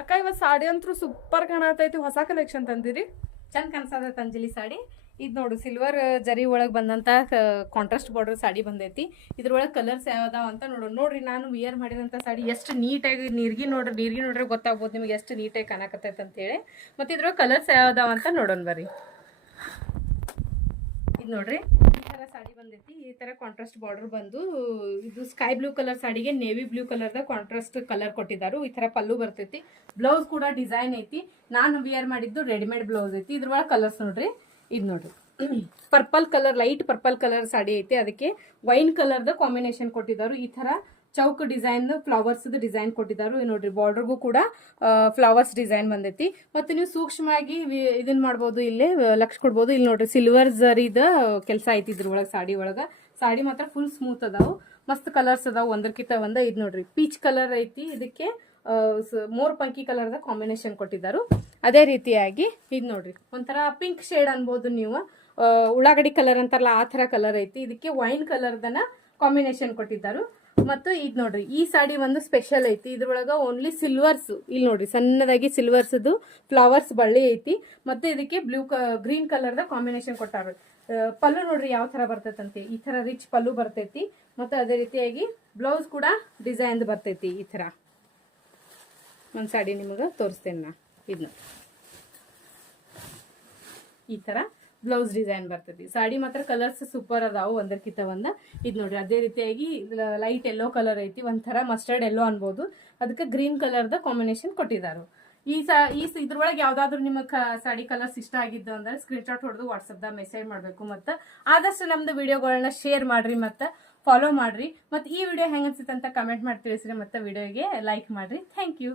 ಅಕ್ಕ ಇವತ್ತು ಸಾಡಿ ಅಂತೂ ಸೂಪರ್ ಕಾಣತೈತಿ. ಹೊಸ ಕಲೆಕ್ಷನ್ ತಂದಿರಿ, ಚಂದ ಕಾಣಿಸತೈತೆ ಅಂಜಲಿ ಸಾಡಿ. ಇದು ನೋಡು ಸಿಲ್ವರ್ ಜರಿ ಒಳಗೆ ಬಂದಂತ ಕಾಂಟ್ರಾಸ್ಟ್ ಬಾರ್ಡರ್ ಸಾಡಿ ಬಂದೈತಿ. ಇದ್ರೊಳಗೆ ಕಲರ್ಸ್ ಯಾವ್ದಾವ ಅಂತ ನೋಡ್ರಿ. ನಾನು ವಿಯರ್ ಮಾಡಿದಂಥ ಸಾಡಿ ಎಷ್ಟು ನೀಟಾಗಿ ನೀರ್ಗಿ ನೋಡ್ರಿ ಗೊತ್ತಾಗ್ಬೋದು ನಿಮಗೆ ಎಷ್ಟು ನೀಟಾಗಿ ಕಾಣಕತ್ತೈತೆ ಅಂತೇಳಿ. ಮತ್ತು ಇದ್ರೊಳಗೆ ಕಲರ್ಸ್ ಯಾವ್ದಾವ ಅಂತ ನೋಡೋಣ ಬರ್ರಿ. ಇದು ನೋಡ್ರಿ, ಈ ಥರ ಸಾಡಿ ಬಂದೈತಿ. ಈ ಥರ ಕಾಂಟ್ರಾಸ್ಟ್ ಬಾರ್ಡರ್ ಬಂದು ಇದು ಸ್ಕೈ ಬ್ಲೂ ಕಲರ್ ಸಾಡಿಗೆ ನೇವಿ ಬ್ಲೂ ಕಲರ್ದ ಕಾಂಟ್ರಾಸ್ಟ್ ಕಲರ್ ಕೊಟ್ಟಿದ್ದಾರೆ. ಈ ಥರ ಪಲ್ಲು ಬರ್ತೈತಿ. ಬ್ಲೌಸ್ ಕೂಡ ಡಿಸೈನ್ ಐತಿ. ನಾನು ವಿಯರ್ ಮಾಡಿದ್ದು ರೆಡಿಮೇಡ್ ಬ್ಲೌಸ್ ಐತಿ. ಇದ್ರೊಳಗೆ ಕಲರ್ಸ್ ನೋಡ್ರಿ. ಇದು ನೋಡ್ರಿ, purple colour, light purple colour sari ಐತಿ. ಅದಕ್ಕೆ ವೈನ್ ಕಲರ್ದ ಕಾಂಬಿನೇಷನ್ ಕೊಟ್ಟಿದ್ದಾರೆ. ಈ ಥರ ಚೌಕ್ ಡಿಸೈನ್ ಫ್ಲವರ್ಸ್ ಡಿಸೈನ್ ಕೊಟ್ಟಿದ್ದಾರೆ. ನೋಡ್ರಿ, ಬಾರ್ಡರ್ಗೂ ಕೂಡ ಫ್ಲವರ್ಸ್ ಡಿಸೈನ್ ಬಂದೈತಿ. ಮತ್ತು ನೀವು ಸೂಕ್ಷ್ಮವಾಗಿ ಇದನ್ನ ಮಾಡ್ಬೋದು, ಇಲ್ಲೇ ಲಕ್ಷ ಕೊಡ್ಬೋದು. ಇಲ್ಲಿ ನೋಡ್ರಿ, ಸಿಲ್ವರ್ ಜರಿದ ಕೆಲಸ ಐತಿ ಇದ್ರೊಳಗೆ. ಸಾಡಿ ಒಳಗೆ ಸಾಡಿ ಮಾತ್ರ ಫುಲ್ ಸ್ಮೂತ್ ಅದಾವು. ಮಸ್ತ್ ಕಲರ್ಸ್ ಅದಾವು, ಒಂದಕ್ಕಿಂತ ಒಂದ. ಇದು ನೋಡ್ರಿ, ಪೀಚ್ ಕಲರ್ ಐತಿ. ಇದಕ್ಕೆ ಮೋರ್ ಪಂಕಿ ಕಲರ್ದ ಕಾಂಬಿನೇಷನ್ ಕೊಟ್ಟಿದ್ದಾರೆ. ಅದೇ ರೀತಿಯಾಗಿ ಇದು ನೋಡ್ರಿ, ಒಂಥರ ಪಿಂಕ್ ಶೇಡ್ ಅನ್ಬೋದು ನೀವು. ಉಳ್ಳಾಗಡ್ಡಿ ಕಲರ್ ಅಂತಾರಲ್ಲ, ಆ ಥರ ಕಲರ್ ಐತಿ. ಇದಕ್ಕೆ ವೈನ್ ಕಲರ್ದನ ಕಾಂಬಿನೇಷನ್ ಕೊಟ್ಟಿದ್ದಾರೆ. ಮತ್ತು ಇದು ನೋಡ್ರಿ, ಈ ಸಾಡಿ ಒಂದು ಸ್ಪೆಷಲ್ ಐತಿ. ಇದ್ರೊಳಗ ಓನ್ಲಿ ಸಿಲ್ವರ್ಸ್, ಇಲ್ಲಿ ನೋಡ್ರಿ ಸಣ್ಣದಾಗಿ ಸಿಲ್ವರ್ಸ್ದು ಫ್ಲವರ್ಸ್ ಬಳ್ಳಿ ಐತಿ. ಮತ್ತೆ ಇದಕ್ಕೆ ಗ್ರೀನ್ ಕಲರ್ದ ಕಾಂಬಿನೇಷನ್ ಕೊಟ್ಟಾರ. ಪಲ್ಲು ನೋಡ್ರಿ ಯಾವ ತರ ಬರ್ತೈತಂತೆ. ಈ ತರ ರಿಚ್ ಪಲ್ಲು ಬರ್ತೈತಿ. ಮತ್ತೆ ಅದೇ ರೀತಿಯಾಗಿ ಬ್ಲೌಸ್ ಕೂಡ ಡಿಸೈನ್ ಬರ್ತೈತಿ. ಈ ತರ ಒಂದ್ ಸಾಡಿ ನಿಮಗೆ ತೋರಿಸ್ತೇನೆ ನಾ. ಇದನ್ನ ಈ ತರ ಬ್ಲೌಸ್ ಡಿಸೈನ್ ಬರ್ತೈತಿ. ಸಾಡಿ ಮಾತ್ರ ಕಲರ್ಸ್ ಸೂಪರ್ ಅದಾವು, ಒಂದಕ್ಕಿಂತ ಒಂದ. ಇದು ನೋಡ್ರಿ, ಅದೇ ರೀತಿಯಾಗಿ ಲೈಟ್ ಯೆಲ್ಲೋ ಕಲರ್ ಐತಿ. ಒಂಥರ ಮಸ್ಟರ್ಡ್ ಯೆಲ್ಲೋ ಅನ್ಬೋದು. ಅದಕ್ಕೆ ಗ್ರೀನ್ ಕಲರ್ದ ಕಾಂಬಿನೇಷನ್ ಕೊಟ್ಟಿದ್ದಾರೆ. ಇದ್ರೊಳಗೆ ಯಾವ್ದಾದ್ರು ನಿಮಗೆ ಸಾಡಿ ಕಲರ್ಸ್ ಇಷ್ಟ ಆಗಿದ್ದು ಅಂದ್ರೆ ಸ್ಕ್ರೀನ್ಶಾಟ್ ಹೊಡೆದು ವಾಟ್ಸಪ್ದಾಗ ಮೆಸೇಜ್ ಮಾಡಬೇಕು. ಮತ್ತು ಆದಷ್ಟು ನಮ್ದು ವಿಡಿಯೋಗಳನ್ನ ಶೇರ್ ಮಾಡ್ರಿ, ಮತ್ತು ಫಾಲೋ ಮಾಡ್ರಿ. ಮತ್ತು ಈ ವಿಡಿಯೋ ಹೆಂಗ ಅನ್ಸುತ್ತೆ ಅಂತ ಕಮೆಂಟ್ ಮಾಡಿ ತಿಳಿಸ್ರಿ. ಮತ್ತು ವಿಡಿಯೋಗೆ ಲೈಕ್ ಮಾಡ್ರಿ. Thank you.